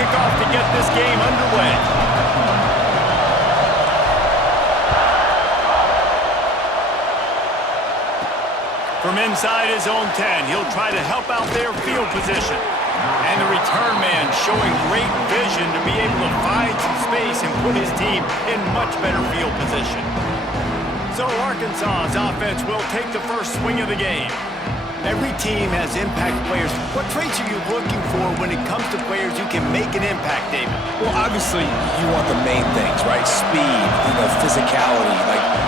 kickoff to get this game underway. From inside his own 10, he'll try to help out their field position. And the return man showing great vision to be able to find some space and put his team in much better field position. So Arkansas's offense will take the first swing of the game. Every team has impact players. What traits are you looking for when it comes to players who can make an impact, David? Well, obviously, you want the main things, right? Speed, physicality,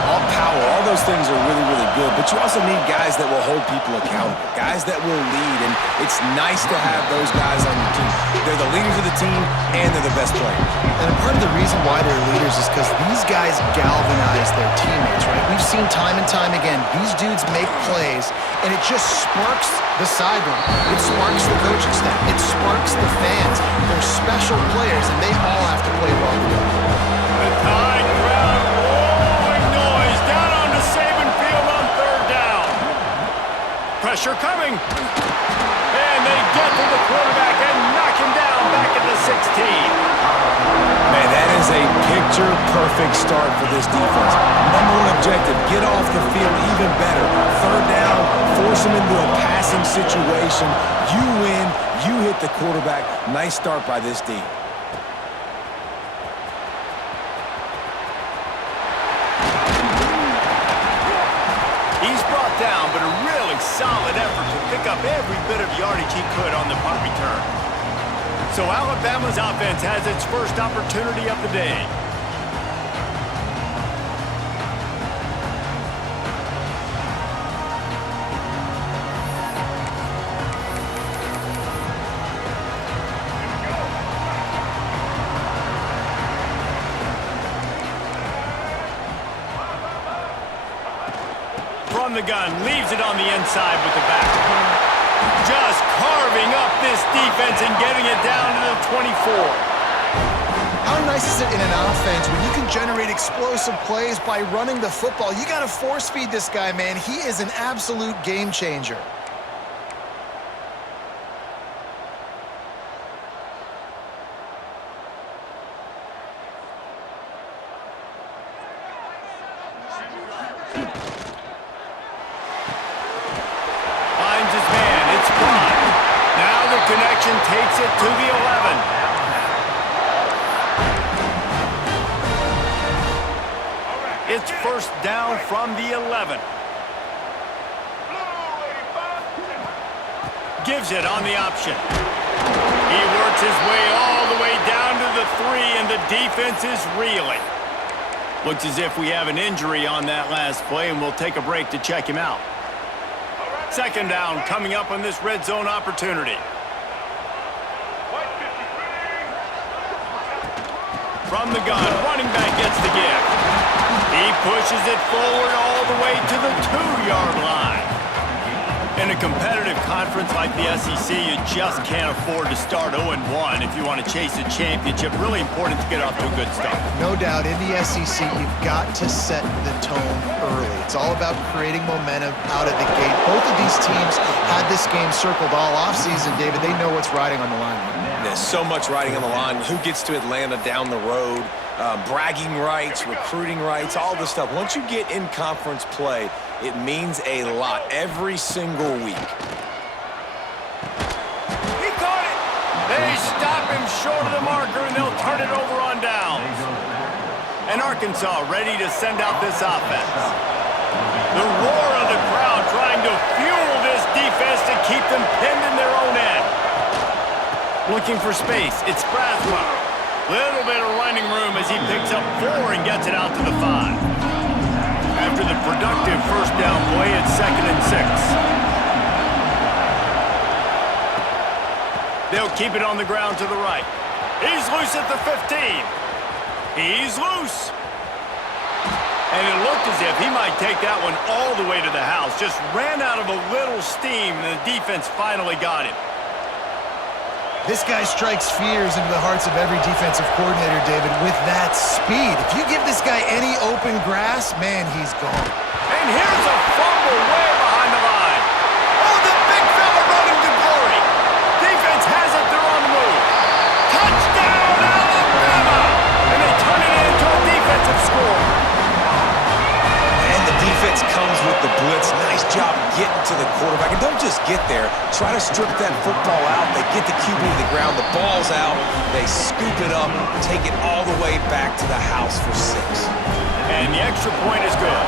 all power. All those things are really, really good. But you also need guys that will hold people accountable, guys that will lead. And it's nice to have those guys on your team. They're the leaders of the team, and they're the best players. And part of the reason why they're leaders is because these guys galvanize their teammates, right? We've seen time and time again, these dudes make plays, and it just sparks the sideline. It sparks the coaching staff. It sparks the fans. They're special players, and they all have to play well together. The Tide crowd roaring noise down onto Saban Field on third down. Pressure coming. And they get to the quarterback and knock him down back at the 16. Man, that is a picture-perfect start for this defense. Number one objective, get off the field even better. Third down, force him into a passing situation. You win, you hit the quarterback. Nice start by this team. He's brought down, but a really solid effort to pick up every bit of yardage he could on the punt return. So Alabama's offense has its first opportunity of the day. From the gun, leaves it on the inside with the back. Just carving up this defense and getting it down to the 24. How nice is it in an offense when you can generate explosive plays by running the football? You got to force feed this guy, man. He is an absolute game changer. Connection takes it to the 11. It's first down from the 11. Gives it on the option. He works his way all the way down to the 3, and the defense is reeling. Looks as if we have an injury on that last play, and we'll take a break to check him out. Second down coming up on this red zone opportunity. From the gun, running back gets the give. He pushes it forward all the way to the 2-yard line. In a competitive conference like the SEC, you just can't afford to start 0-1 if you want to chase a championship. Really important to get off to a good start. No doubt, in the SEC, you've got to set the tone early. It's all about creating momentum out of the gate. Both of these teams had this game circled all offseason, David. They know what's riding on the line. There's so much riding on the line. Who gets to Atlanta down the road? Bragging rights, recruiting rights, all this stuff. Once you get in conference play, it means a lot every single week. He caught it. They stop him short of the marker, and they'll turn it over on downs. And Arkansas ready to send out this offense. The roar of the crowd trying to fuel this defense to keep them pinned in their own end. Looking for space, it's Braswell. Little bit of running room as he picks up 4 and gets it out to the 5. After the productive first down play, it's 2nd and 6. They'll keep it on the ground to the right. He's loose at the 15. He's loose. And it looked as if he might take that one all the way to the house. Just ran out of a little steam, and the defense finally got him. This guy strikes fears into the hearts of every defensive coordinator, David, with that speed. If you give this guy any open grass, man, he's gone. And here's a fumble way behind the line. Oh, the big fella running to glory. Defense has it. They're on the move. Touchdown! the quarterback. And don't just get there. Try to strip that football out. They get the QB to the ground. The ball's out. They scoop it up, take it all the way back to the house for 6. And the extra point is good.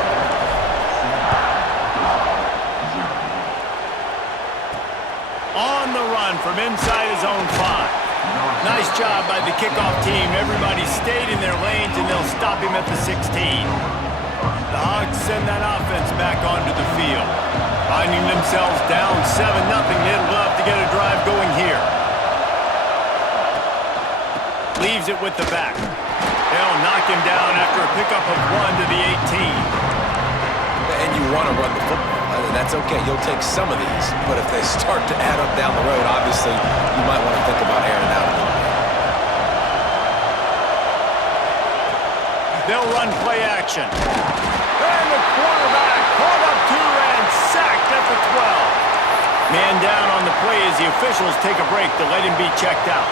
On the run from inside his own 5. Nice job by the kickoff team. Everybody stayed in their lanes, and they'll stop him at the 16. The Hogs send that offense back onto the field. Finding themselves down 7-0, they'd love to get a drive going here. Leaves it with the back. They'll knock him down after a pickup of 1 to the 18. And you want to run the football. That's okay. You'll take some of these. But if they start to add up down the road, obviously, you might want to think about airing out a little bit. They'll run play action. And the quarterback caught up to and sacked at the 12. Man down on the play as the officials take a break to let him be checked out.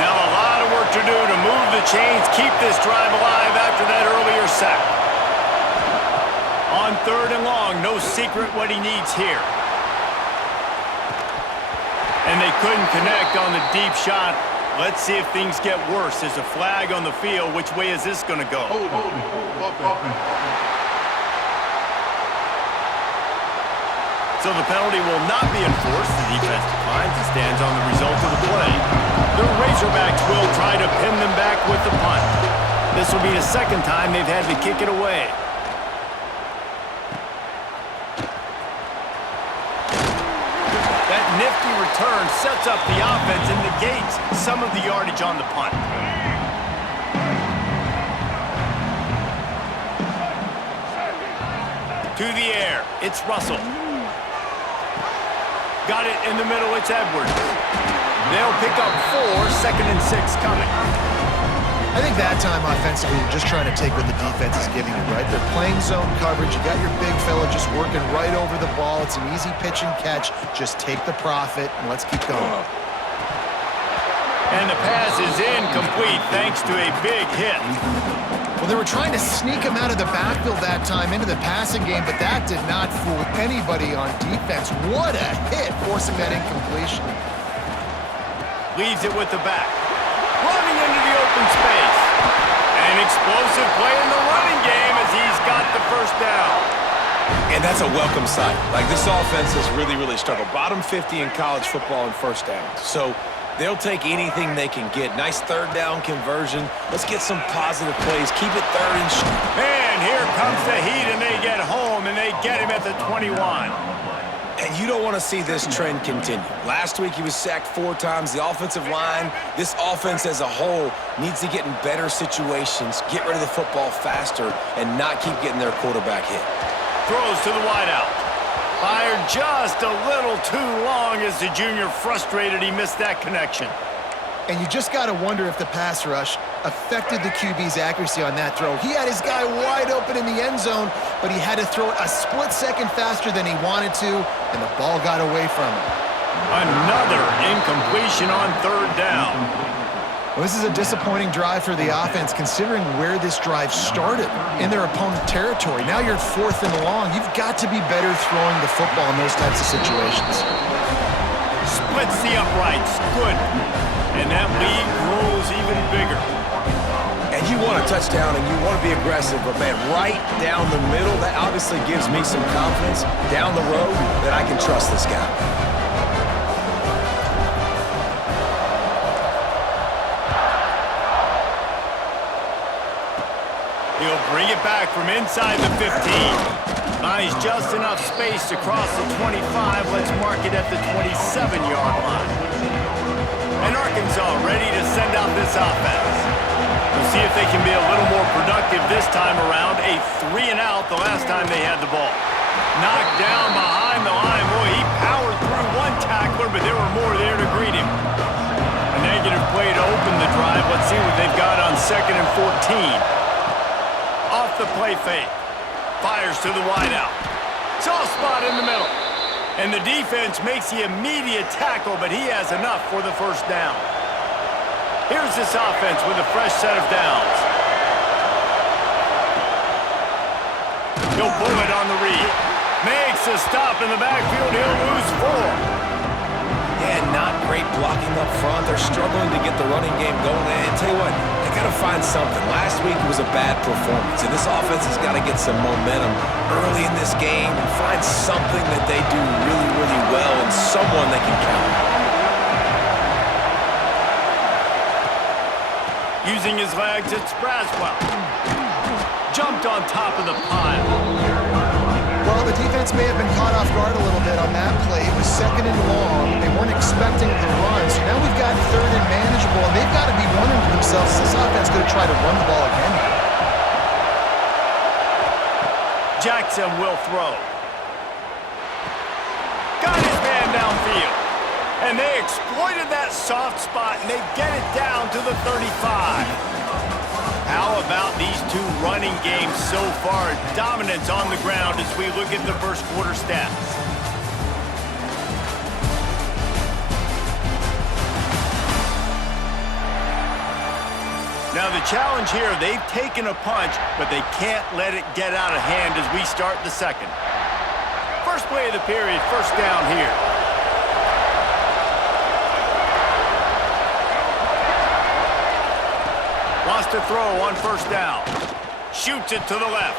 Now a lot of work to do to move the chains, keep this drive alive after that earlier sack. On 3rd and long, no secret what he needs here. And they couldn't connect on the deep shot. Let's see if things get worse. There's a flag on the field. Which way is this going to go? So the penalty will not be enforced. The defense declines and stands on the result of the play. The Razorbacks will try to pin them back with the punt. This will be the second time they've had to kick it away. That nifty return sets up the offense and negates some of the yardage on the punt. To the air, it's Russell. Got it in the middle, it's Edwards. They'll pick up 4, 2nd and 6 coming. I think that time offensively, you're just trying to take what the defense is giving you, right? They're playing zone coverage. You got your big fella just working right over the ball. It's an easy pitch and catch. Just take the profit and let's keep going. And the pass is incomplete thanks to a big hit. Well, they were trying to sneak him out of the backfield that time into the passing game, but that did not fool anybody on defense. What a hit, forcing that incompletion. Leaves it with the back. Running into the open space. An explosive play in the running game as he's got the first down. And that's a welcome sight. Like, this offense has really, really struggled. Bottom 50 in college football in first downs. So they'll take anything they can get. Nice 3rd down conversion. Let's get some positive plays. Keep it 3rd and short. And here comes the heat, and they get home, and they get him at the 21. And you don't want to see this trend continue. Last week he was sacked 4 times. The offensive line, this offense as a whole, needs to get in better situations, get rid of the football faster, and not keep getting their quarterback hit. Throws to the wideout. Fired just a little too long as the junior frustrated he missed that connection. And you just got to wonder if the pass rush affected the QB's accuracy on that throw. He had his guy wide open in the end zone, but he had to throw it a split second faster than he wanted to, and the ball got away from him. Another incompletion on 3rd down. Well, this is a disappointing drive for the offense, considering where this drive started, in their opponent territory. Now you're 4th and long. You've got to be better throwing the football in those types of situations. Splits the uprights. Good. And that lead grows even bigger. And you want a touchdown and you want to be aggressive, but man, right down the middle, that obviously gives me some confidence down the road that I can trust this guy. He'll bring it back from inside the 15. Buys just enough space to cross the 25. Let's mark it at the 27-yard line. And Arkansas ready to send out this offense. We'll see if they can be a little more productive this time around. A 3-and-out the last time they had the ball. Knocked down behind the line. Boy, he powered through one tackler, but there were more there to greet him. A negative play to open the drive. Let's see what they've got on 2nd and 14. Off the play fake. Fires to the wideout. Soft spot in the middle. And the defense makes the immediate tackle, but he has enough for the first down. Here's this offense with a fresh set of downs. He'll pull it on the read. Makes a stop in the backfield. He'll lose 4. Yeah, not great blocking up front. They're struggling to get the running game going. And tell you what, they got to find something. Last week was a bad performance, and this offense has got to get some momentum early in this game and find something that they do really, really well and someone they can count on. Using his legs, it's Braswell. Jumped on top of the pile. Well, the defense may have been caught off guard a little bit on that play. It was 2nd and long. They weren't expecting the run. So now we've got 3rd and manageable, and they've got to be wondering to themselves, is this offense going to try to run the ball again? Jackson will throw. Got his man downfield. And they exploited that soft spot, and they get it down to the 35. How about these two running games so far? Dominance on the ground as we look at the first quarter stats. Now the challenge here, they've taken a punch, but they can't let it get out of hand as we start the second. First play of the period, first down here. Lost a throw on first down. Shoots it to the left.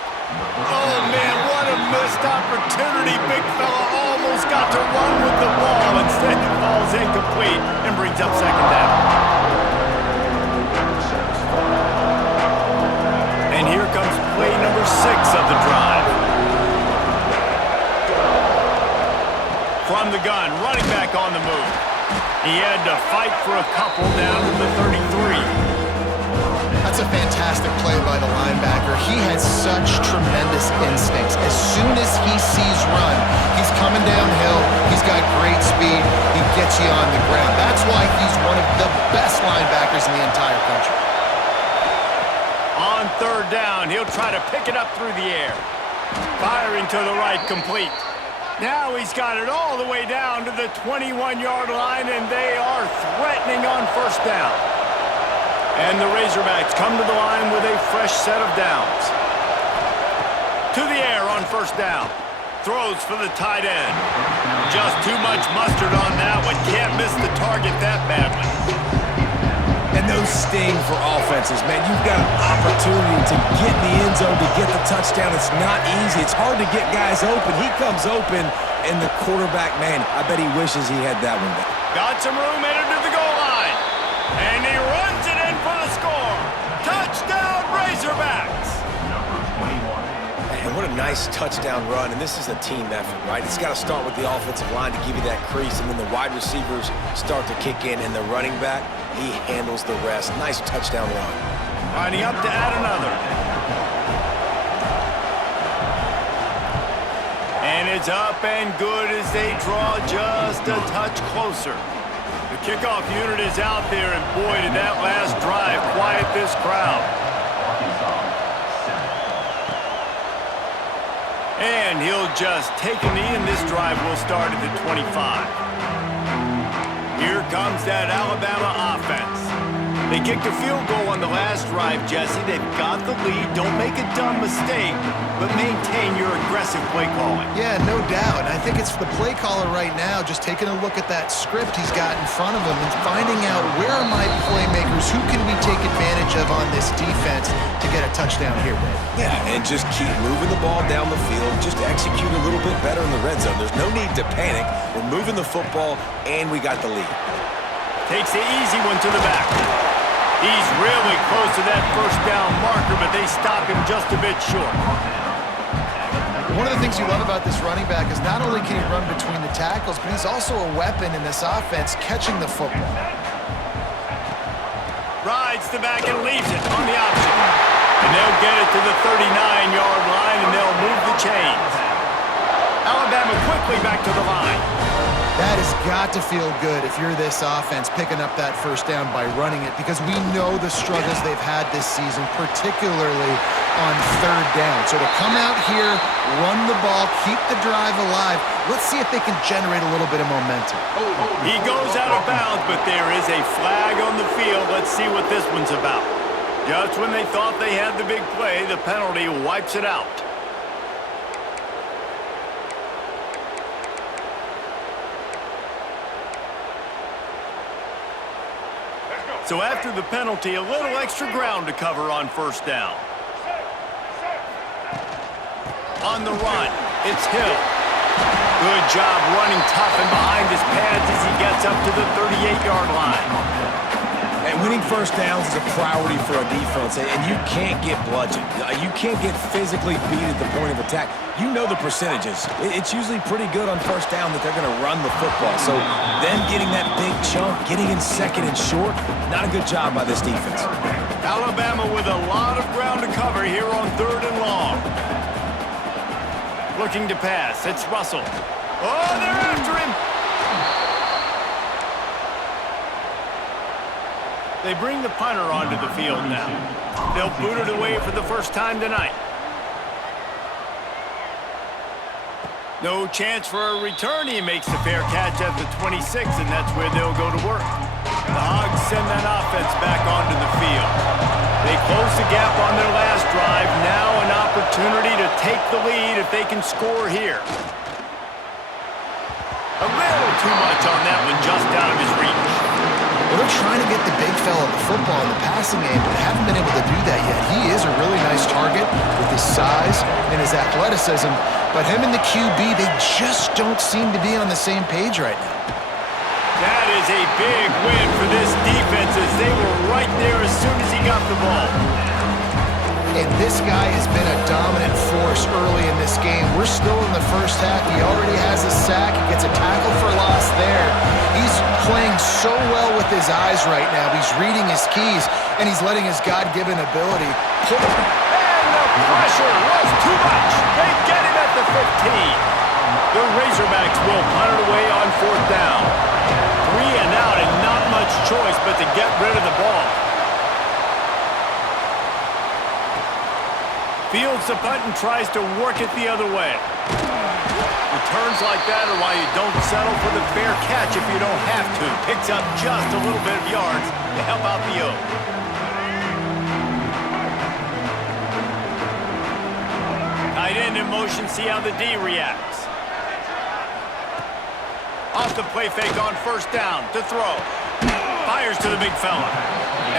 Oh, man, what a missed opportunity. Big fella almost got to run with the ball. Instead, it falls incomplete and brings up second down. And here comes play number 6 of the drive. From the gun, running back on the move. He had to fight for a couple down to the 33. That's a fantastic play by the linebacker. He has such tremendous instincts. As soon as he sees run, he's coming downhill. He's got great speed. He gets you on the ground. That's why he's one of the best linebackers in the entire country. On third down, he'll try to pick it up through the air. Firing to the right, complete. Now he's got it all the way down to the 21-yard line, and they are threatening on first down. And the Razorbacks come to the line with a fresh set of downs. To the air on first down. Throws for the tight end. Just too much mustard on that one. Can't miss the target that badly. And those sting for offenses, man. You've got an opportunity to get in the end zone, to get the touchdown. It's not easy. It's hard to get guys open. He comes open, and the quarterback, man, I bet he wishes he had that one back. Got some room headed to the goal line. And he runs it in for the score. Touchdown, Razorbacks. Man, what a nice touchdown run, and this is a team effort, right? It's got to start with the offensive line to give you that crease, and then the wide receivers start to kick in, and the running back, he handles the rest. Nice touchdown run. Lining up to add another. And it's up and good as they draw just a touch closer. The kickoff unit is out there, and boy, did that last drive quiet this crowd. And he'll just take a knee, and this drive will start at the 25. Here comes that Alabama offense. They kicked a field goal on the last drive, Jesse. They've got the lead. Don't make a dumb mistake, but maintain your aggressive play calling. Yeah, no doubt. And I think it's the play caller right now just taking a look at that script he's got in front of him and finding out where are my playmakers, who can we take advantage of on this defense to get a touchdown here, Dave. Yeah, and just keep moving the ball down the field. Just execute a little bit better in the red zone. There's no need to panic. We're moving the football, and we got the lead. Takes the easy one to the back. He's really close to that first down marker, but they stop him just a bit short. One of the things you love about this running back is not only can he run between the tackles, but he's also a weapon in this offense catching the football. Rides the back and leaves it on the option. And they'll get it to the 39-yard line, and they'll move the chains. Alabama quickly back to the line. That has got to feel good if you're this offense picking up that first down by running it, because we know the struggles they've had this season, particularly on third down. So to come out here, run the ball, keep the drive alive, let's see if they can generate a little bit of momentum. He goes out of bounds, but there is a flag on the field. Let's see what this one's about. Just when they thought they had the big play, the penalty wipes it out. So after the penalty, a little extra ground to cover on first down. On the run, it's Hill. Good job running tough and behind his pads as he gets up to the 38-yard line. And winning first downs is a priority for a defense, and you can't get bludgeoned. You can't get physically beat at the point of attack. You know the percentages. It's usually pretty good on first down that they're going to run the football. So them getting that big chunk, getting in second and short, not a good job by this defense. Alabama with a lot of ground to cover here on 3rd and long. Looking to pass. It's Russell. Oh, they're after him. They bring the punter onto the field now. They'll boot it away for the first time tonight. No chance for a return. He makes the fair catch at the 26, and that's where they'll go to work. The Hogs send that offense back onto the field. They close the gap on their last drive. Now an opportunity to take the lead if they can score here. A little too much on that one, just out of his reach. Well, they're trying to get the big fella the football in the passing game, but haven't been able to do that yet. He is a really nice target with his size and his athleticism, but him and the QB, they just don't seem to be on the same page right now. That is a big win for this defense as they were right there as soon as he got the ball. And this guy has been a dominant force early in this game. We're still in the first half. He already has a sack. He gets a tackle for loss there. He's playing so well with his eyes right now. He's reading his keys, and he's letting his God-given ability pull. And the pressure was too much. They get him at the 15. The Razorbacks will punt it away on 4th down. 3 and out and not much choice but to get rid of the ball. Fields the punt and tries to work it the other way. Returns like that are why you don't settle for the fair catch if you don't have to. Picks up just a little bit of yards to help out the O. Tight end in motion, see how the D reacts. Off the play fake on first down to throw. Fires to the big fella.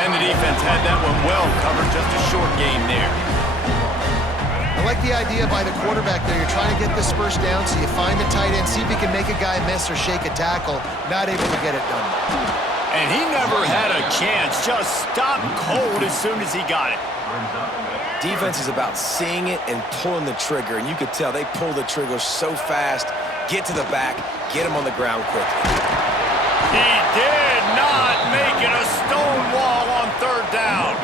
And the defense had that one well covered, just a short game there. I like the idea by the quarterback there. You're trying to get this first down, so you find the tight end, see if he can make a guy miss or shake a tackle. Not able to get it done. And he never had a chance. Just stopped cold as soon as he got it. Defense is about seeing it and pulling the trigger, and you could tell they pull the trigger so fast, get to the back, get him on the ground quickly. He did not make it a stone wall on 3rd down.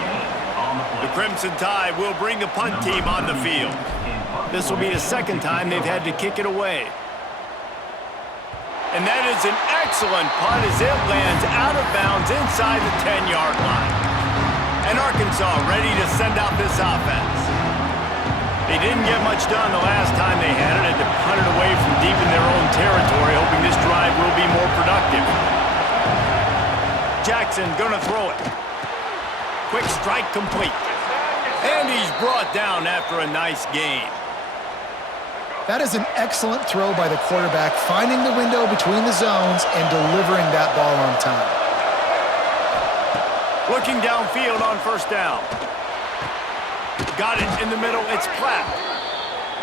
The Crimson Tide will bring the punt team on the field. This will be the second time they've had to kick it away. And that is an excellent punt as it lands out of bounds inside the 10-yard line. And Arkansas ready to send out this offense. They didn't get much done the last time they had it, and to punt it away from deep in their own territory, hoping this drive will be more productive. Jackson gonna throw it. Quick strike complete. And he's brought down after a nice gain. That is an excellent throw by the quarterback, finding the window between the zones and delivering that ball on time. Looking downfield on first down. Got it in the middle. It's Platt.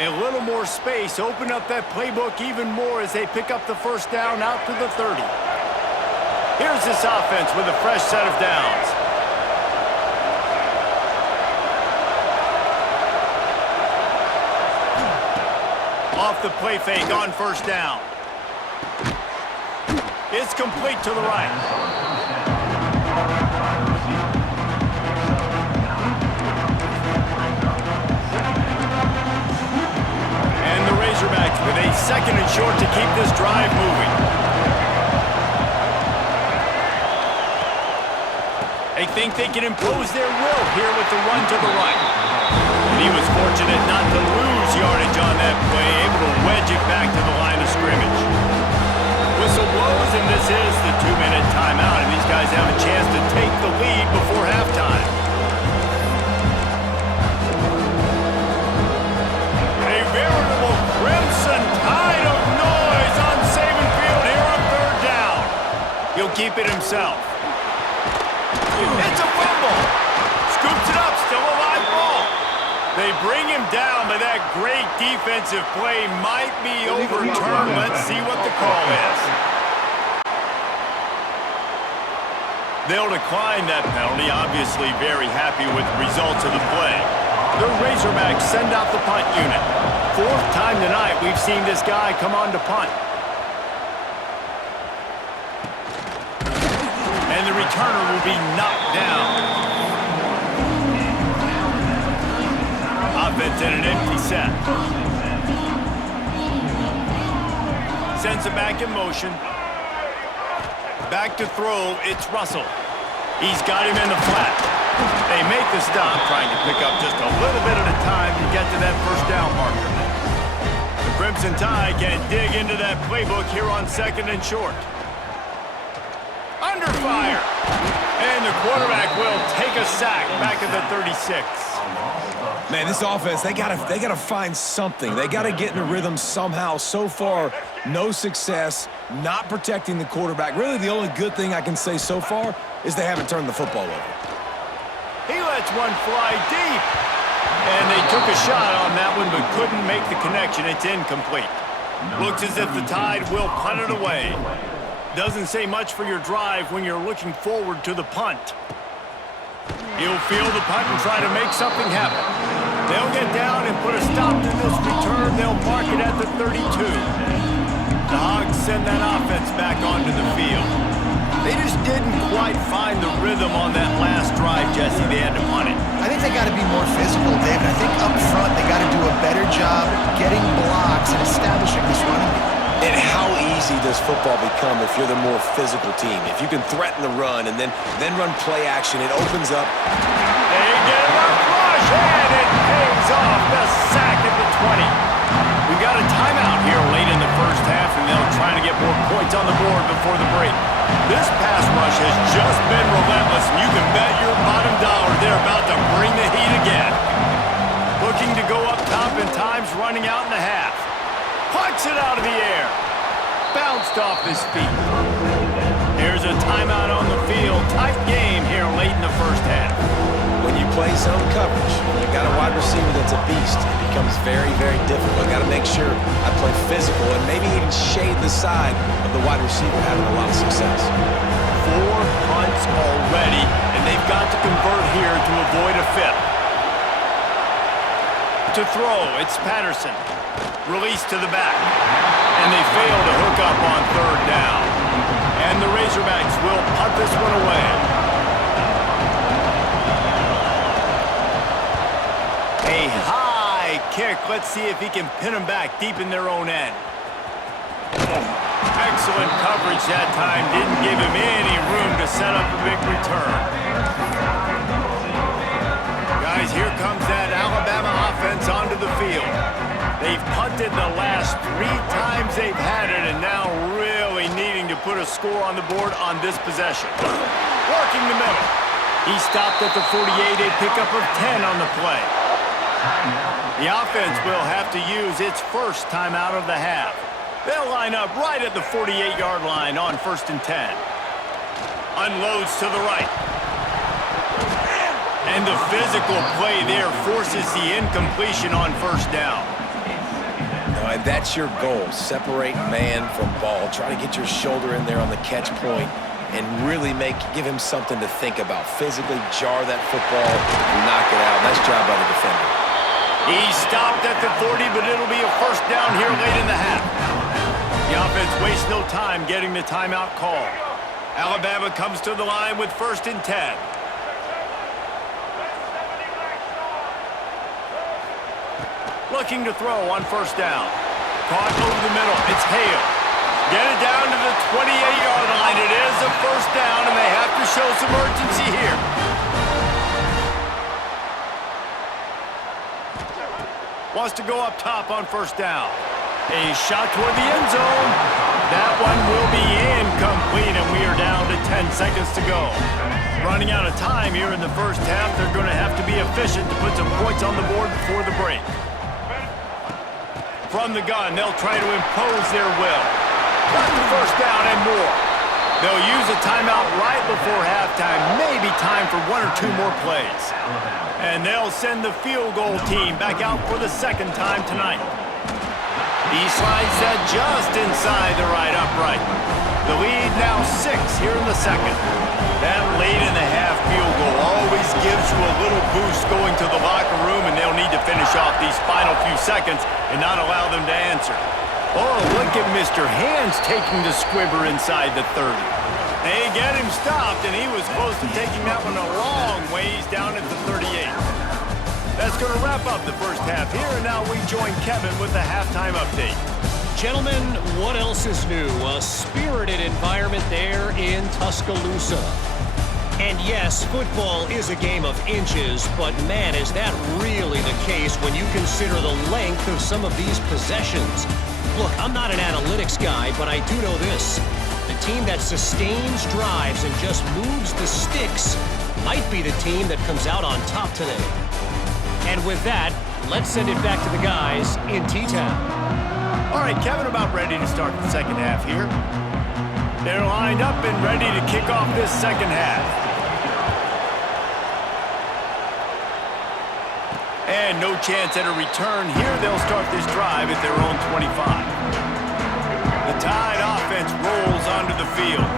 A little more space. Open up that playbook even more as they pick up the first down out to the 30. Here's this offense with a fresh set of downs. Off the play fake on first down. It's complete to the right. And the Razorbacks with a 2nd and short to keep this drive moving. They think they can impose their will here with the run to the right. And he was fortunate not to lose yardage on that play, able to wedge it back to the line of scrimmage. Whistle blows, and this is the 2-minute timeout, and these guys have a chance to take the lead before halftime. A veritable crimson tide of noise on Saban Field here on 3rd down. He'll keep it himself. It's a fumble. Scoops it up, still a live ball. They bring him down, but that great defensive play might be overturned. Let's see what the call is. They'll decline that penalty, obviously very happy with the results of the play. The Razorbacks send out the punt unit. Fourth time tonight we've seen this guy come on to punt. And the returner will be knocked down. Offense in an empty set. Sends it back in motion. Back to throw, it's Russell. He's got him in the flat. They make the stop, trying to pick up just a little bit at a time to get to that first down marker. The Crimson Tide can't dig into that playbook here on 2nd and short. Under fire. And the quarterback will take a sack back at the 36. Man, this offense, they gotta find something. They gotta get in a rhythm somehow. So far, no success, not protecting the quarterback. Really, the only good thing I can say so far is they haven't turned the football over. He lets one fly deep. And they took a shot on that one, but couldn't make the connection. It's incomplete. Looks as if the Tide will punt it away. Doesn't say much for your drive when you're looking forward to the punt. He'll field the punt and try to make something happen. They'll get down and put a stop to this return. They'll mark it at the 32. The Hogs send that offense back onto the field. They just didn't quite find the rhythm on that last drive, Jesse. They had to punt it. I think they got to be more physical, David. I think up front they got to do a better job getting blocks and establishing this running game. And how easy does football become if you're the more physical team? If you can threaten the run and then run play action, it opens up. They get a rush, and it pays off the sack at the 20. We've got a timeout here late in the first half, and they'll try to get more points on the board before the break. This pass rush has just been relentless, and you can bet your bottom dollar they're about to bring the heat again. Looking to go up top, and time's running out in the half. Puts it out of the air. Bounced off his feet. Here's a timeout on the field. Tight game here late in the first half. When you play zone coverage, you've got a wide receiver that's a beast. It becomes very, very difficult. I've got to make sure I play physical and maybe even shade the side of the wide receiver having a lot of success. 4 punts already, and they've got to convert here to avoid a fifth. To throw, it's Patterson. Release to the back. And they fail to hook up on 3rd down. And the Razorbacks will punt this one away. A high kick. Let's see if he can pin them back deep in their own end. Excellent coverage that time. Didn't give him any room to set up a big return. Guys, here comes that Alabama offense onto the field. They've punted the last 3 times they've had it, and now really needing to put a score on the board on this possession. Working the middle. He stopped at the 48, a pickup of 10 on the play. The offense will have to use its first timeout of the half. They'll line up right at the 48-yard line on 1st and 10. Unloads to the right. And the physical play there forces the incompletion on 1st down. And that's your goal. Separate man from ball. Try to get your shoulder in there on the catch point and really give him something to think about. Physically jar that football and knock it out. Nice job by the defender. He stopped at the 40, but it'll be a 1st down here late in the half. The offense wastes no time getting the timeout call. Alabama comes to the line with 1st and 10. Looking to throw on 1st down. Caught over the middle. It's Hale. Get it down to the 28-yard line. It is a 1st down, and they have to show some urgency here. Wants to go up top on 1st down. A shot toward the end zone. That one will be incomplete, and we are down to 10 seconds to go. Running out of time here in the first half. They're going to have to be efficient to put some points on the board before the break. From the gun, they'll try to impose their will. Got the 1st down and more. They'll use a timeout right before halftime, maybe time for 1 or 2 more plays. And they'll send the field goal team back out for the second time tonight. He slides that just inside the right upright. The lead now 6 here in the second. That late in the half field goal always gives you a little boost going to the locker room, and they'll need to finish off these final few seconds and not allow them to answer. Oh, look at Mr. Hands taking the squibber inside the 30. They get him stopped, and he was close to taking that one a long ways down at the 38. That's going to wrap up the first half here, and now we join Kevin with the halftime update. Gentlemen, what else is new? A spirited environment there in Tuscaloosa. And yes, football is a game of inches, but man, is that really the case when you consider the length of some of these possessions. Look, I'm not an analytics guy, but I do know this. The team that sustains drives and just moves the sticks might be the team that comes out on top today. And with that, let's send it back to the guys in T-Town. All right, Kevin, about ready to start the second half here. They're lined up and ready to kick off this second half. And no chance at a return here. They'll start this drive at their own 25. The Tide offense rolls onto the field.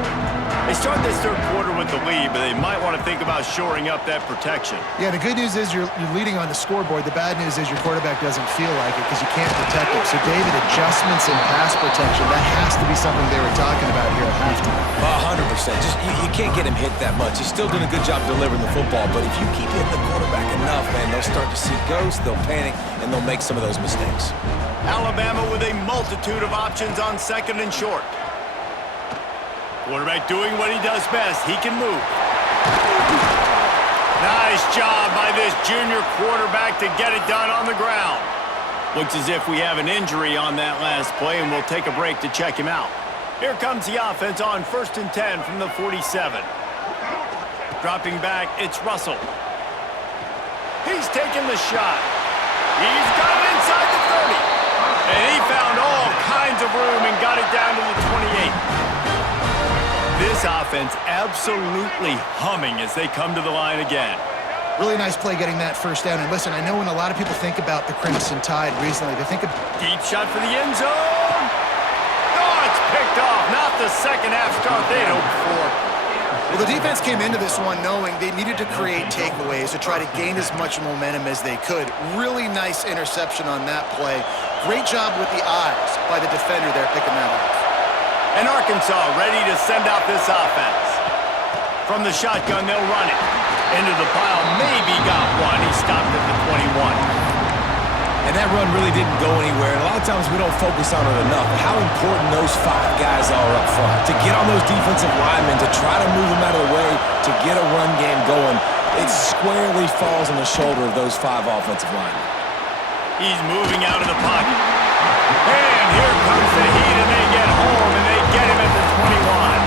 They start this third quarter with the lead, but they might want to think about shoring up that protection. Yeah, the good news is you're leading on the scoreboard. The bad news is your quarterback doesn't feel like it because you can't protect him. So, David, adjustments in pass protection, that has to be something they were talking about here at halftime. 100%. Just you can't get him hit that much. He's still doing a good job delivering the football, but if you keep hitting the quarterback enough, man, they'll start to see ghosts, they'll panic, and they'll make some of those mistakes. Alabama with a multitude of options on second and short. Quarterback doing what he does best. He can move. Nice job by this junior quarterback to get it done on the ground. Looks as if we have an injury on that last play, and we'll take a break to check him out. Here comes the offense on 1st and 10 from the 47. Dropping back, it's Russell. He's taking the shot. He's got it inside the 30. And he found all kinds of room and got it down to the 28. This offense absolutely humming as they come to the line again. Really nice play getting that first down. And listen, I know when a lot of people think about the Crimson Tide recently, they think of... Deep shot for the end zone. Oh, it's picked off. Not the second half start they'd hoped for. Well, the defense came into this one knowing they needed to create takeaways to try to gain as much momentum as they could. Really nice interception on that play. Great job with the eyes by the defender there picking that up. And Arkansas ready to send out this offense. From the shotgun, they'll run it. Into the pile, maybe got one. He stopped at the 21. And that run really didn't go anywhere. And a lot of times we don't focus on it enough. But how important those 5 guys are up front. To get on those defensive linemen, to try to move them out of the way, to get a run game going, it squarely falls on the shoulder of those 5 offensive linemen. He's moving out of the pocket. And here comes the heat, and they get home, and they get him at the 21.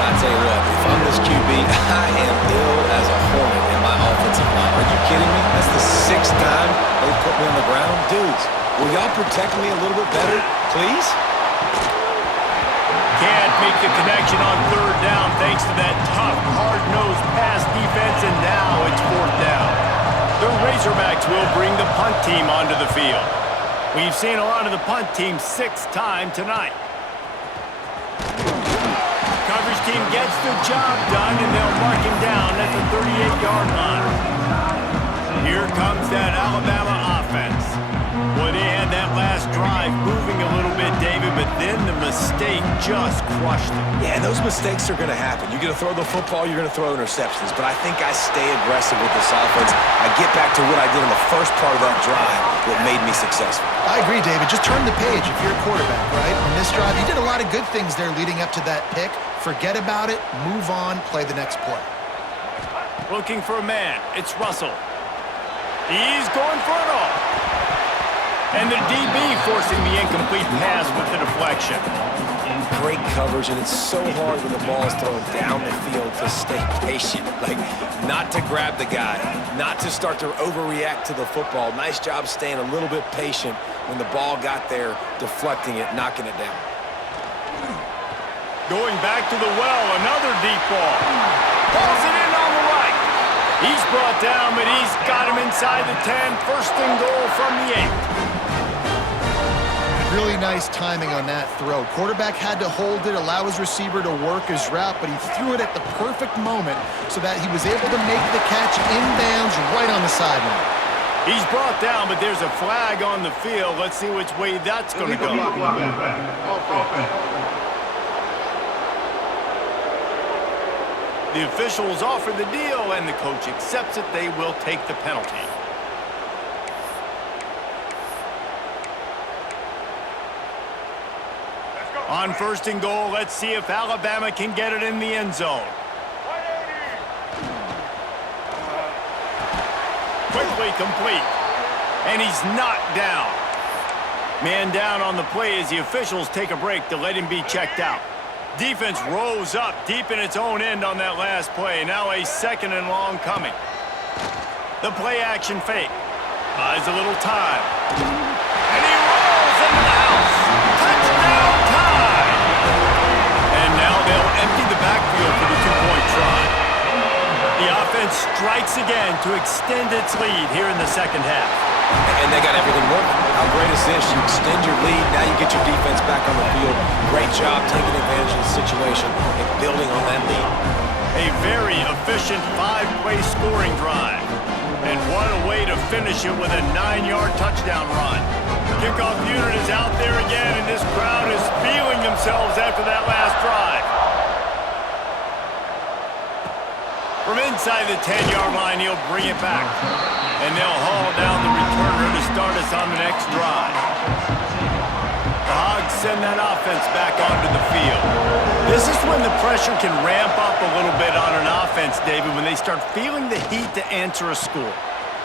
I'll tell you what, if I'm this QB, I am ill as a hornet in my offensive line. Are you kidding me? That's the 6th time they put me on the ground. Dudes, will y'all protect me a little bit better, please? Can't make the connection on third down thanks to that tough, hard-nosed pass defense, and now it's 4th down. The Razorbacks will bring the punt team onto the field. We've seen a lot of the punt team 6th time tonight. Coverage team gets the job done, and they'll mark him down at the 38-yard line. Here comes that Alabama offense. Boy, they had that last drive moving a little bit, David, but then the mistake just crushed them. Yeah, and those mistakes are going to happen. You're going to throw the football, you're going to throw interceptions. But I think I stay aggressive with this offense. I get back to what I did in the first part of that drive that made me successful. I agree, David. Just turn the page if you're a quarterback, right? On this drive, you did a lot of good things there leading up to that pick. Forget about it, move on, play the next play. Looking for a man. It's Russell. He's going for it all. And the DB forcing the incomplete pass with the deflection. Great coverage, and it's so hard when the ball is thrown down the field to stay patient. Like, not to grab the guy, not to start to overreact to the football. Nice job staying a little bit patient when the ball got there, deflecting it, knocking it down. Going back to the well, another deep ball. Pulls it in on the right. He's brought down, but he's got him inside the 10. First and goal from the 8. Really nice timing on that throw. Quarterback had to hold it, allow his receiver to work his route, but he threw it at the perfect moment so that he was able to make the catch inbounds right on the sideline. He's brought down, but there's a flag on the field. Let's see which way that's going to go. The officials offer the deal, and the coach accepts it. They will take the penalty. On first and goal, let's see if Alabama can get it in the end zone. Quickly complete. And he's knocked down. Man down on the play as the officials take a break to let him be checked out. Defense rose up deep in its own end on that last play. Now a second and long coming. The play action fake. Buys a little time. And he rolls into the house. Touchdown time! And now they'll empty the backfield for the two-point try. The offense strikes again to extend its lead here in the second half. And they got everything working. How great is this? You extend your lead, now you get your defense back on the field. Great job taking advantage of the situation and building on that lead. A very efficient 5-play scoring drive. And what a way to finish it with a 9-yard touchdown run. Kickoff unit is out there again, and this crowd is feeling themselves after that last drive. From inside the 10-yard line, he'll bring it back. And they'll haul down the returner to start us on the next drive. The Hogs send that offense back onto the field. This is when the pressure can ramp up a little bit on an offense, David, when they start feeling the heat to answer a score.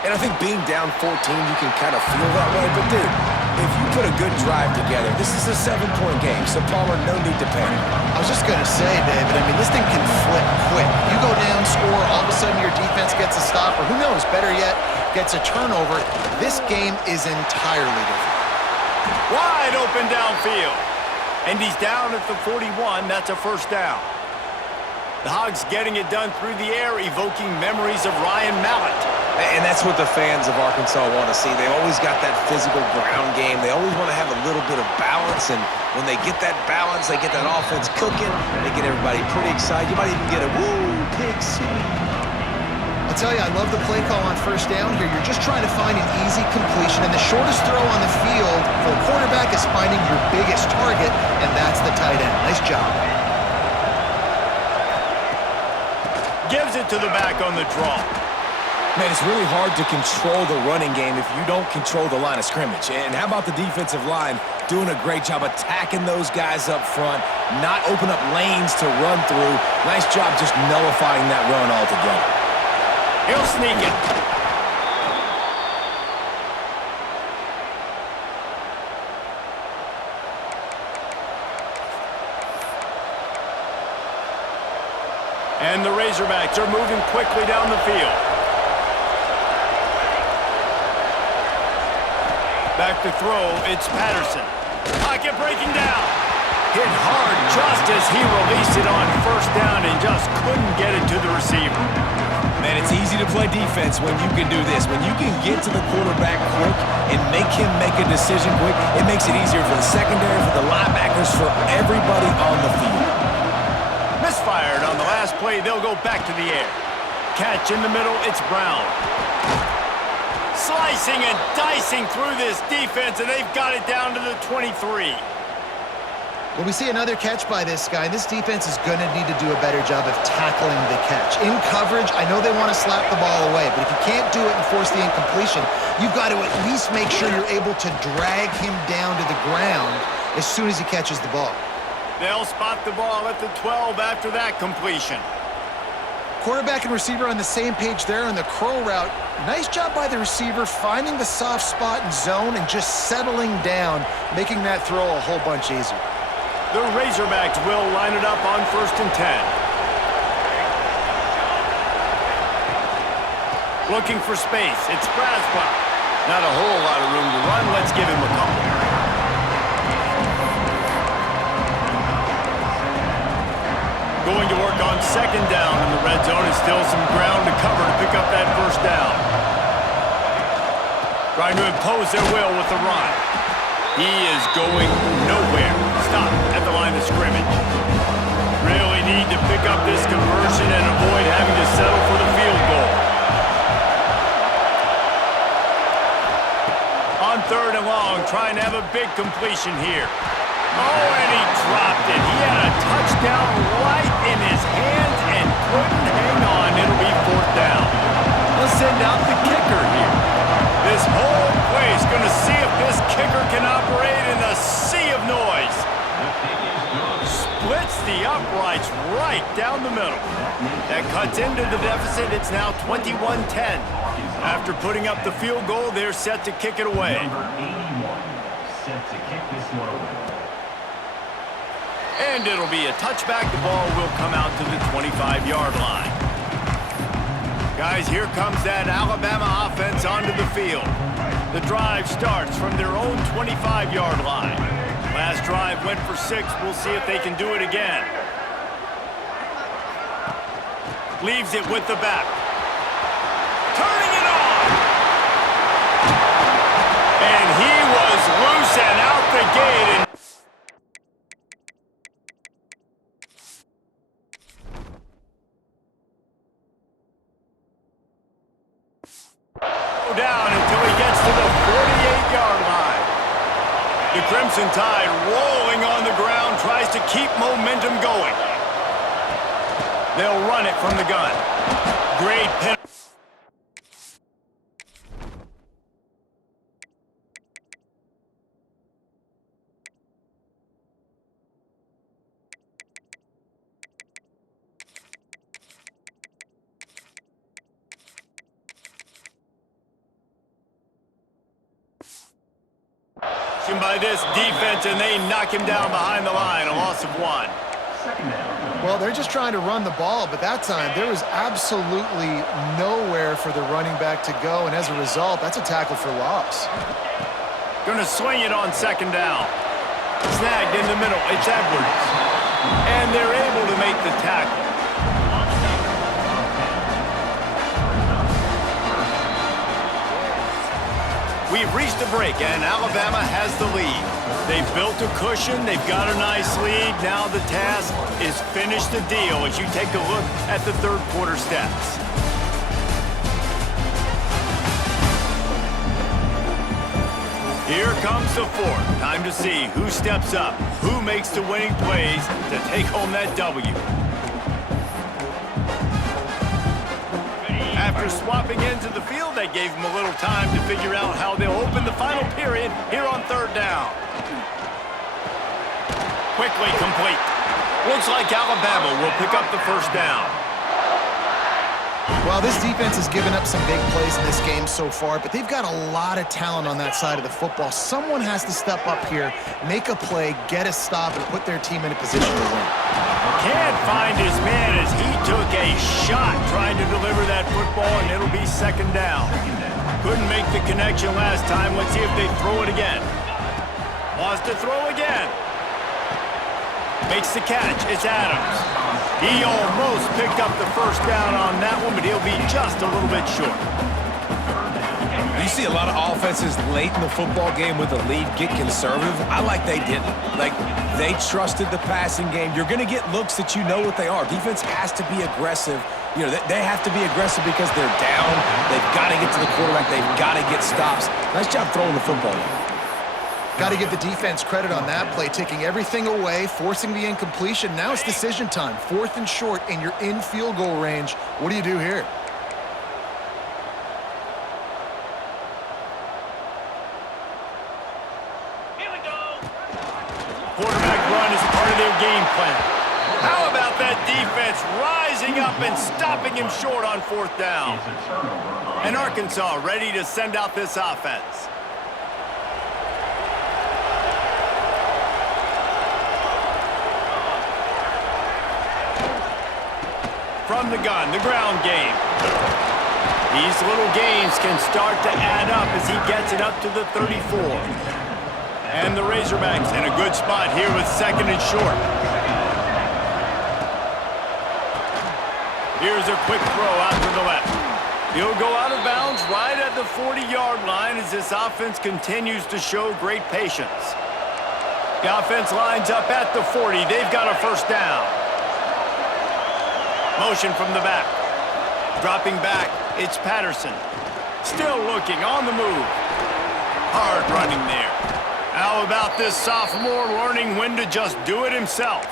And I think being down 14, you can kind of feel that way. But, dude, if you put a good drive together, this is a 7-point game, so Palmer, no need to panic. I was just going to say, David, I mean, this thing can flip quick. You go down, score, all of a sudden your defense gets a stop, or who knows, better yet, gets a turnover. This game is entirely different. Wide open downfield. And he's down at the 41. That's a first down. The Hogs getting it done through the air, evoking memories of Ryan Mallett. And that's what the fans of Arkansas want to see. They've always got that physical ground game. They always want to have a little bit of balance, and when they get that balance, they get that offense cooking, they get everybody pretty excited. You might even get a woo, pig sweep. I'll tell you, I love the play call on first down here. You're just trying to find an easy completion, and the shortest throw on the field for the quarterback is finding your biggest target, and that's the tight end. Nice job. Gives it to the back on the draw. Man, it's really hard to control the running game if you don't control the line of scrimmage. And how about the defensive line doing a great job attacking those guys up front, not open up lanes to run through. Nice job just nullifying that run altogether. He'll sneak it. And the Razorbacks are moving quickly down the field. Back to throw, it's Patterson. Pocket breaking down. Hit hard just as he released it on first down and just couldn't get it to the receiver. Man, it's easy to play defense when you can do this. When you can get to the quarterback quick and make him make a decision quick, it makes it easier for the secondary, for the linebackers, for everybody on the field. Misfired on the last play, they'll go back to the air. Catch in the middle, it's Brown. Slicing and dicing through this defense, and they've got it down to the 23. Well, we see another catch by this guy. This defense is going to need to do a better job of tackling the catch. In coverage, I know they want to slap the ball away, but if you can't do it and force the incompletion, you've got to at least make sure you're able to drag him down to the ground as soon as he catches the ball. They'll spot the ball at the 12 after that completion. Quarterback and receiver on the same page there on the curl route. Nice job by the receiver finding the soft spot and zone and just settling down, making that throw a whole bunch easier. The Razorbacks will line it up on 1st and 10. Looking for space. It's Braswell. Not a whole lot of room to run. Let's give him a couple. Going to work on second down in the red zone, and still some ground to cover to pick up that first down. Trying to impose their will with the run. He is going nowhere. Stop at the line of scrimmage. Really need to pick up this conversion and avoid having to settle for the field goal. On third and long, trying to have a big completion here. Oh, and he dropped it. He had a touchdown right in his hands and couldn't hang on. It'll be fourth down. Let's send out the kicker here. This whole place going to see if this kicker can operate in the sea of noise. Splits the uprights right down the middle. That cuts into the deficit. It's now 21-10. After putting up the field goal, they're set to kick it away. Number 81, set to kick this one away. And it'll be a touchback. The ball will come out to the 25-yard line. Guys, here comes that Alabama offense onto the field. The drive starts from their own 25-yard line. Last drive went for 6. We'll see if they can do it again. Leaves it with the back. Turning it on! And he was loose and out the gate. And down until he gets to the 48-yard line. The Crimson Tide rolling on the ground, tries to keep momentum going. They'll run it from the gun. Great penalty. By this defense, and they knock him down behind the line, a loss of 1. Well, they're just trying to run the ball, but that time there was absolutely nowhere for the running back to go, and as a result, that's a tackle for loss. Going to swing it on second down. Snagged in the middle. It's Edwards. And they're able to make the tackle. We've reached a break, and Alabama has the lead. They've built a cushion. They've got a nice lead. Now the task is finish the deal as you take a look at the third quarter stats. Here comes the fourth. Time to see who steps up, who makes the winning plays to take home that W. After swapping into the field, they gave them a little time to figure out how they'll open the final period here on third down. Quickly complete. Looks like Alabama will pick up the first down. Well, this defense has given up some big plays in this game so far, but they've got a lot of talent on that side of the football. Someone has to step up here, make a play, get a stop, and put their team in a position to win. Can't find his man as he took a shot trying to deliver that football, and it'll be second down. Couldn't make the connection last time. Let's see if they throw it again. Wants to throw again. Makes the catch. It's Adams. He almost picked up the first down on that one, but he'll be just a little bit short. You see a lot of offenses late in the football game with the lead get conservative. I like they didn't. Like, they trusted the passing game. You're going to get looks that you know what they are. Defense has to be aggressive. You know, they have to be aggressive because they're down. They've got to get to the quarterback. They've got to get stops. Nice job throwing the football. Got to give the defense credit on that play, taking everything away, forcing the incompletion. Now it's decision time. Fourth and short, and you're in field goal range. What do you do here? Quarterback run is part of their game plan. How about that defense rising up and stopping him short on fourth down? And Arkansas ready to send out this offense. From the gun, the ground game. These little gains can start to add up as he gets it up to the 34. And the Razorbacks in a good spot here with second and short. Here's a quick throw out to the left. He'll go out of bounds right at the 40-yard line as this offense continues to show great patience. The offense lines up at the 40. They've got a first down. Motion from the back. Dropping back, it's Patterson. Still looking on the move. Hard running there. How about this sophomore learning when to just do it himself?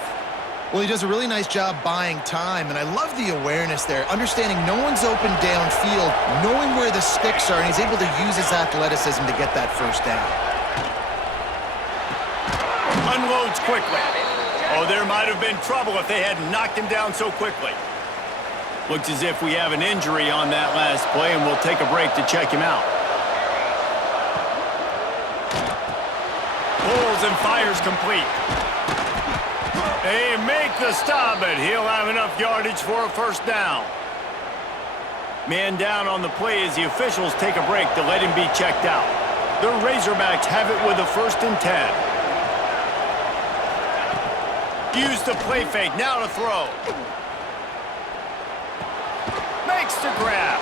Well, he does a really nice job buying time, and I love the awareness there, understanding no one's open downfield, knowing where the sticks are, and he's able to use his athleticism to get that first down. Unloads quickly. Oh, there might have been trouble if they had knocked him down so quickly. Looks as if we have an injury on that last play, and we'll take a break to check him out. Pulls and fires complete. They make the stop, but he'll have enough yardage for a first down. Man down on the play as the officials take a break to let him be checked out. The Razorbacks have it with a 1st and 10. Use the play fake, now to throw. Makes the grab.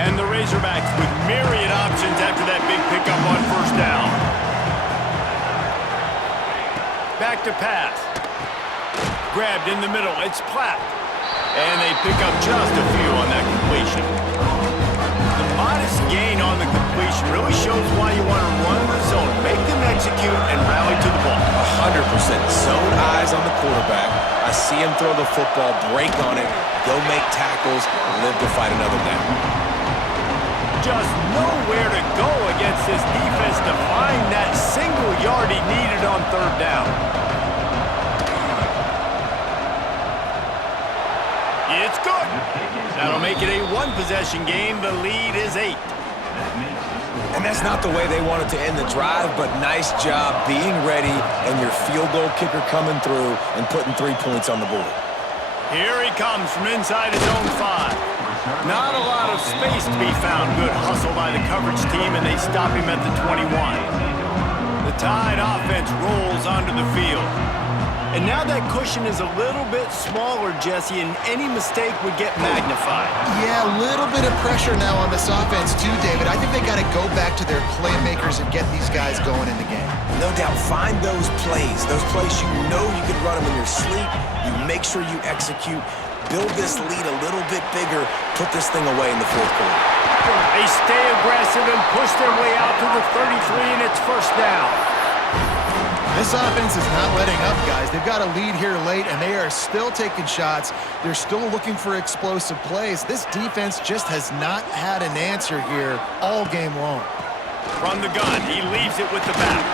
And the Razorbacks with myriad options after that big pickup on first down. Back to pass. Grabbed in the middle, it's Platt. And they pick up just a few on that completion. The modest gain on the completion really shows why you want to run the zone, make them execute, and rally to the ball. 100% zone eyes on the quarterback. I see him throw the football, break on it, go make tackles, and live to fight another down. Just nowhere to go against this defense to find that single yard he needed on third down. It's good. That'll make it a one-possession game. The lead is 8. And that's not the way they wanted to end the drive, but nice job being ready and your field goal kicker coming through and putting 3 points on the board. Here he comes from inside his own 5. Not a lot of space to be found. Good hustle by the coverage team, and they stop him at the 21. The Tide offense rolls onto the field. And now that cushion is a little bit smaller, Jesse, and any mistake would get magnified. Yeah, a little bit of pressure now on this offense too, David. I think they got to go back to their playmakers and get these guys going in the game. No doubt, find those plays you know you can run them in your sleep. You make sure you execute. Build this lead a little bit bigger. Put this thing away in the 4th quarter. They stay aggressive and push their way out to the 33, and it's first down. This offense is not letting up, guys. They've got a lead here late, and they are still taking shots. They're still looking for explosive plays. This defense just has not had an answer here all game long. From the gun, he leaves it with the back.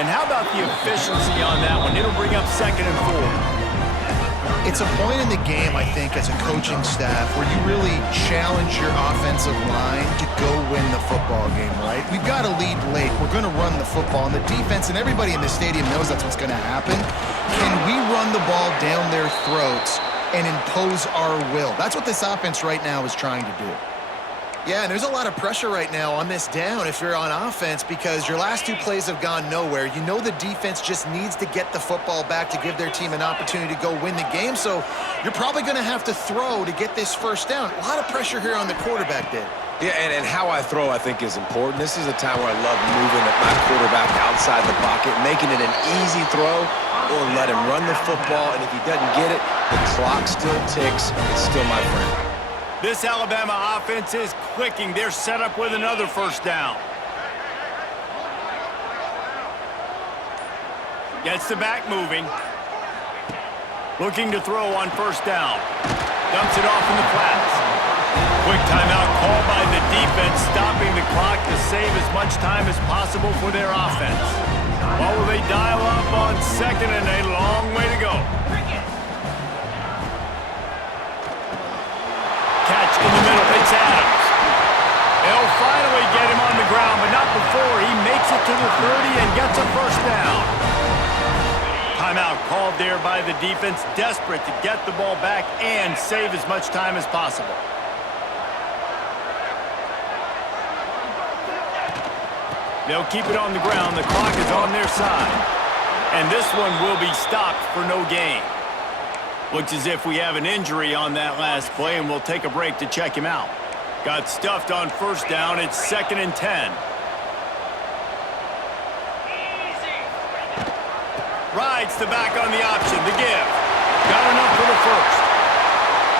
And how about the efficiency on that one? It'll bring up 2nd and 4. It's a point in the game, I think, as a coaching staff where you really challenge your offensive line to go win the football game, right? We've got a lead late. We're going to run the football, and the defense and everybody in the stadium knows that's what's going to happen. Can we run the ball down their throats and impose our will? That's what this offense right now is trying to do. Yeah, and there's a lot of pressure right now on this down if you're on offense because your last 2 plays have gone nowhere. You know the defense just needs to get the football back to give their team an opportunity to go win the game, so you're probably going to have to throw to get this first down. A lot of pressure here on the quarterback, Dave. Yeah, and how I throw, I think, is important. This is a time where I love moving my quarterback outside the pocket, making it an easy throw, or let him run the football, and if he doesn't get it, the clock still ticks. It's still my friend. This Alabama offense is clicking. They're set up with another first down. Gets the back moving. Looking to throw on first down. Dumps it off in the flats. Quick timeout called by the defense, stopping the clock to save as much time as possible for their offense. While they dial up on 2nd and a long way to go. Catch in the middle, it's Adams. They'll finally get him on the ground, but not before he makes it to the 30 and gets a first down. Timeout called there by the defense, desperate to get the ball back and save as much time as possible. They'll keep it on the ground. The clock is on their side. And this one will be stopped for no gain. Looks as if we have an injury on that last play, and we'll take a break to check him out. Got stuffed on first down. It's 2nd and 10. Rides the back on the option. The give. Got enough for the first.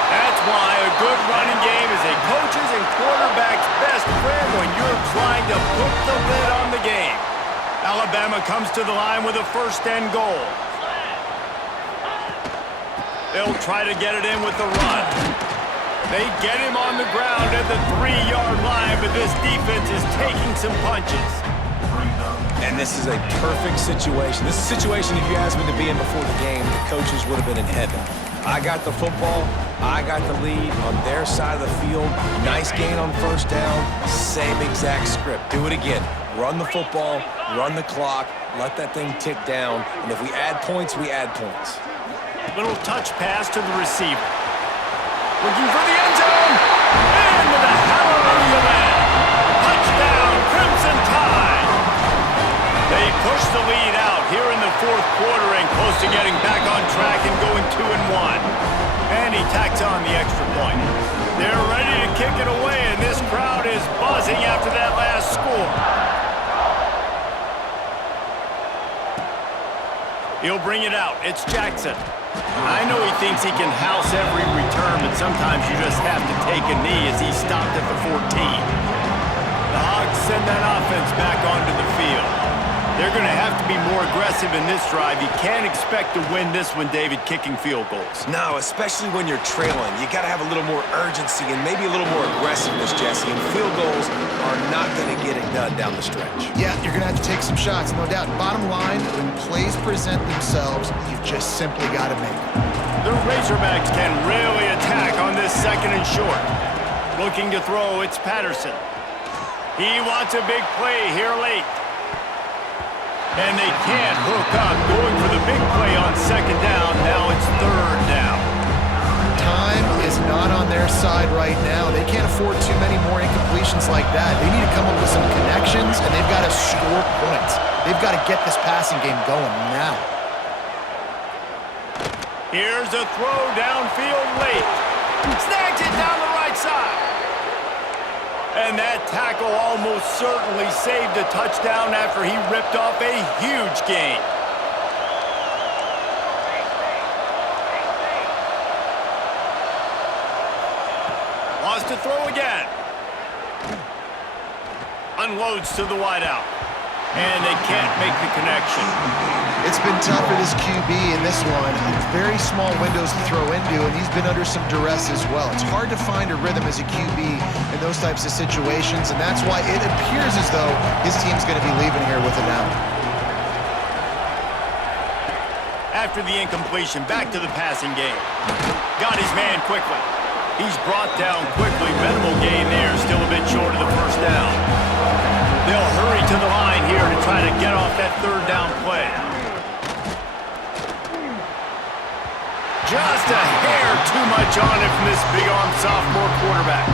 That's why a good running game is a coach's and quarterback's best friend when you're trying to put the lid on the game. Alabama comes to the line with a 1st and goal. They'll try to get it in with the run. They get him on the ground at the 3-yard line, but this defense is taking some punches. And this is a perfect situation. This is a situation, if you asked me to be in before the game, the coaches would have been in heaven. I got the football. I got the lead on their side of the field. Nice gain on first down. Same exact script. Do it again. Run the football, run the clock, let that thing tick down. And if we add points, we add points. Little touch pass to the receiver. Looking for the end zone. Into the hallelujah land. Touchdown, Crimson Tide. They push the lead out here in the 4th quarter and close to getting back on track and going 2-1. And he tacks on the extra point. They're ready to kick it away, and this crowd is buzzing after that last score. He'll bring it out. It's Jackson. I know he thinks he can house every return, but sometimes you just have to take a knee as he stopped at the 14. The Hogs send that offense back onto the field. They're going to have to be more aggressive in this drive. You can't expect to win this one, David, kicking field goals. No, especially when you're trailing. You got to have a little more urgency and maybe a little more aggressiveness, Jesse. And field goals are not going to get it done down the stretch. Yeah, you're going to have to take some shots, no doubt. Bottom line, when plays present themselves, you've just simply got to make them. The Razorbacks can really attack on this 2nd and short. Looking to throw, it's Patterson. He wants a big play here late. And they can't hook up, going for the big play on 2nd down. Now it's 3rd down. Time is not on their side right now. They can't afford too many more incompletions like that. They need to come up with some connections, and they've got to score points. They've got to get this passing game going now. Here's a throw downfield late. Snags it down the right side. And that tackle almost certainly saved a touchdown after he ripped off a huge gain. Wants to throw again. Unloads to the wideout. And they can't make the connection. It's been tough for this QB in this one. Very small windows to throw into, and he's been under some duress as well. It's hard to find a rhythm as a QB in those types of situations, and that's why it appears as though his team's going to be leaving here with an out. After the incompletion, back to the passing game. Got his man quickly. He's brought down quickly. Minimal gain there, still a bit short of the 1st down. They'll hurry to the line here to try to get off that 3rd down play. Just a hair too much on it from this big-arm sophomore quarterback.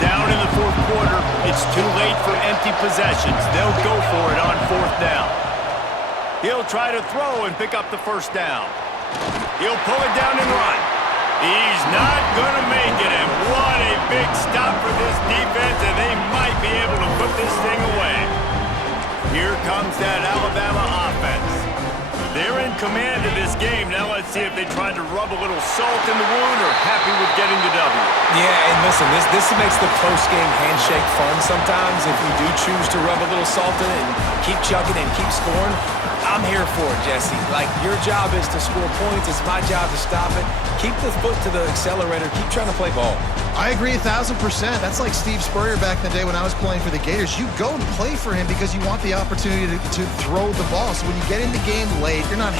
Down in the 4th quarter, it's too late for empty possessions. They'll go for it on 4th down. He'll try to throw and pick up the 1st down. He'll pull it down and run. He's not going to make it, and what a big stop for this defense, and they might be able to put this thing away. Here comes that Alabama offense. They're in command of this game. Now let's see if they tried to rub a little salt in the wound or happy with getting the W. Yeah, and listen, this makes the post-game handshake fun sometimes. If you do choose to rub a little salt in it and keep chugging and keep scoring, I'm here for it, Jesse. Like, your job is to score points. It's my job to stop it. Keep the foot to the accelerator. Keep trying to play ball. I agree 1,000%. That's like Steve Spurrier back in the day when I was playing for the Gators. You go and play for him because you want the opportunity to throw the ball. So when you get in the game late, you're not